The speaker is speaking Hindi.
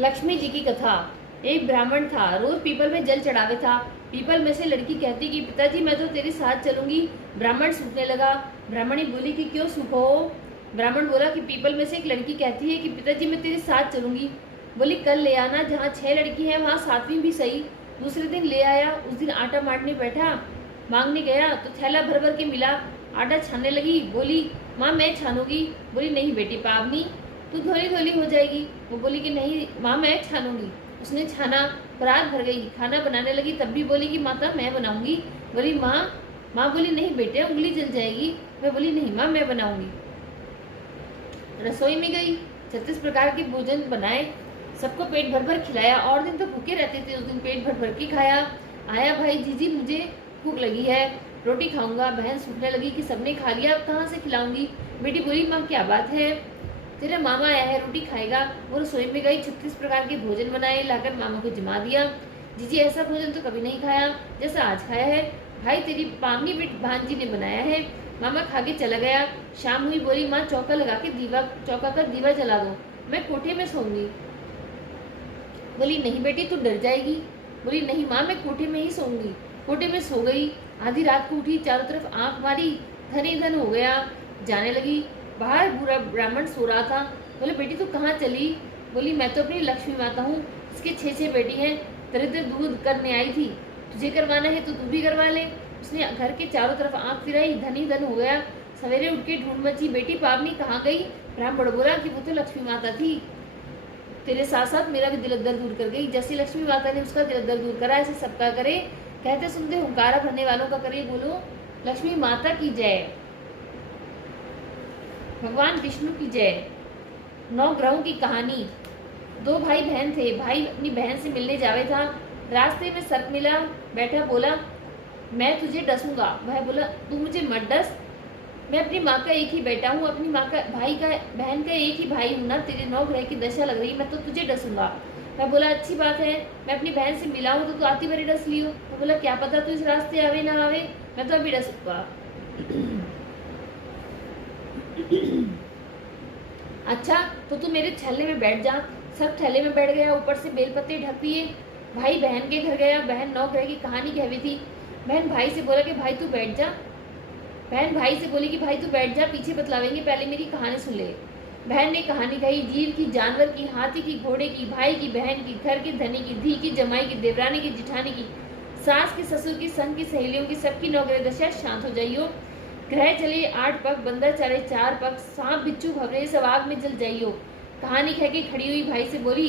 लक्ष्मी जी की कथा। एक ब्राह्मण था, रोज पीपल में जल चढ़ावे था। पीपल में से लड़की कहती कि पिताजी मैं तो तेरे साथ चलूंगी। ब्राह्मण सूखने लगा। ब्राह्मणी बोली कि क्यों सूखो हो? ब्राह्मण बोला कि पीपल में से एक लड़की कहती है कि पिताजी मैं तेरे साथ चलूंगी। बोली कल ले आना, जहाँ 6 लड़की है वहाँ 7वीं भी सही। दूसरे दिन ले आया। उस दिन आटा मांगने गया तो थैला भर भर के मिला। आटा छानने लगी। बोली माँ मैं छानूंगी। बोली नहीं बेटी पावनी, तू धोली धोली हो जाएगी। वो बोली कि नहीं माँ मैं छानूंगी। उसने छाना, परात भर गई। खाना बनाने लगी तब भी बोली कि माता मैं बनाऊंगी। बोली माँ। माँ बोली नहीं बेटे उंगली जल जाएगी। मैं बोली नहीं माँ मैं बनाऊंगी। रसोई में गई, 36 प्रकार के भोजन बनाए, सबको पेट भर भर खिलाया। और दिन तो भूखे रहते थे, उस दिन पेट भर भर के खाया। आया भाई जीजी मुझे भूख लगी है, रोटी खाऊंगा। बहन सूखने लगी कि सबने खा लिया, अब कहाँ से खिलाऊंगी। बेटी बोली माँ क्या बात है, तेरा मामा आया है रोटी खाएगा। वो रसोई में गई, 36 प्रकार के भोजन बनाए, लाकर मामा को जमा दिया। जीजी ऐसा भोजन तो कभी नहीं खाया जैसा आज खाया है। भाई तेरी पावनी बेट भांजी ने बनाया है। मामा खा के चला गया। शाम हुई, बोली माँ चौका कर दीवा जला दो, मैं कोठे में सोऊंगी। बोली नहीं बेटी तू डर जाएगी। बोली नहीं माँ मैं कोठे में ही सोऊंगी। कोठे में सो गई। आधी रात को उठी, चारों तरफ आंख मारी, धन ही धन हो गया। जाने लगी। बाहर बुरा ब्राह्मण सो रहा था। बोले बेटी तू कहाँ चली? बोली मैं तो अपनी लक्ष्मी माता हूँ, इसके 6 बेटी हैं, दरिद्र दूध करने आई थी, तुझे करवाना है तो तू भी करवा ले। उसने घर के चारों तरफ आंख फिराई, धन ही धन हो गया। सवेरे उठ के ढूंढ मची, बेटी पावनी कहाँ गई? ब्राह्मण बोला कि वो तो लक्ष्मी माता थी, तेरे साथ साथ मेरा भी दिल दर्द दूर कर गई। जैसे लक्ष्मी माता ने उसका दिल दर्द दूर करा, ऐसे सबका करे। कहते सुनते हुंकारा भरने वालों का करे। बोलो लक्ष्मी माता की जय, भगवान विष्णु की जय। 9 ग्रहों की कहानी। 2 भाई बहन थे। भाई अपनी बहन से मिलने जावे था। रास्ते में सर्प मिला, बैठा बोला मैं तुझे डसूंगा। वह बोला तू मुझे मत डस, मैं अपनी माँ का एक ही बेटा हूँ, अपनी माँ का बहन का एक ही भाई हूँ ना, तेरे 9 ग्रह की दशा लग रही, मैं तो तुझे डसूंगा। मैं बोला अच्छी बात है, मैं अपनी बहन से मिला हूँ तो तू आती बारी डस लियो। मैं बोला क्या पता तू इस रास्ते आवे ना आवे, मैं तो अभी डसूंगा। अच्छा तो तू मेरे थैले में बैठ जा। सब थैले में बैठ गया, ऊपर से बेलपत्ते ढक पिए। भाई बहन के घर गया। बहन 9 ग्रह की कहानी कहवी थी। बहन भाई से बोला कि भाई तू बैठ जा। बहन भाई से बोली कि भाई तू बैठ जा, पीछे बतलावेंगे, पहले मेरी कहानी सुन ले। बहन ने कहानी कही, जीव की, जानवर की, हाथी की, घोड़े की, भाई की, बहन की, घर की, धनी की, धी की, जमाई की, देवरानी की, जिठानी की, सास की, ससुर की, संग की, सहेलियों की, सबकी 9 ग्रह दशा। शांत हो जाइयो। ग्रह चले 8 पग, बंदर चले 4 पग, सांप बिच्छू भवरे सब आग में जल जाइयो। कहानी कह के खड़ी हुई भाई से बोली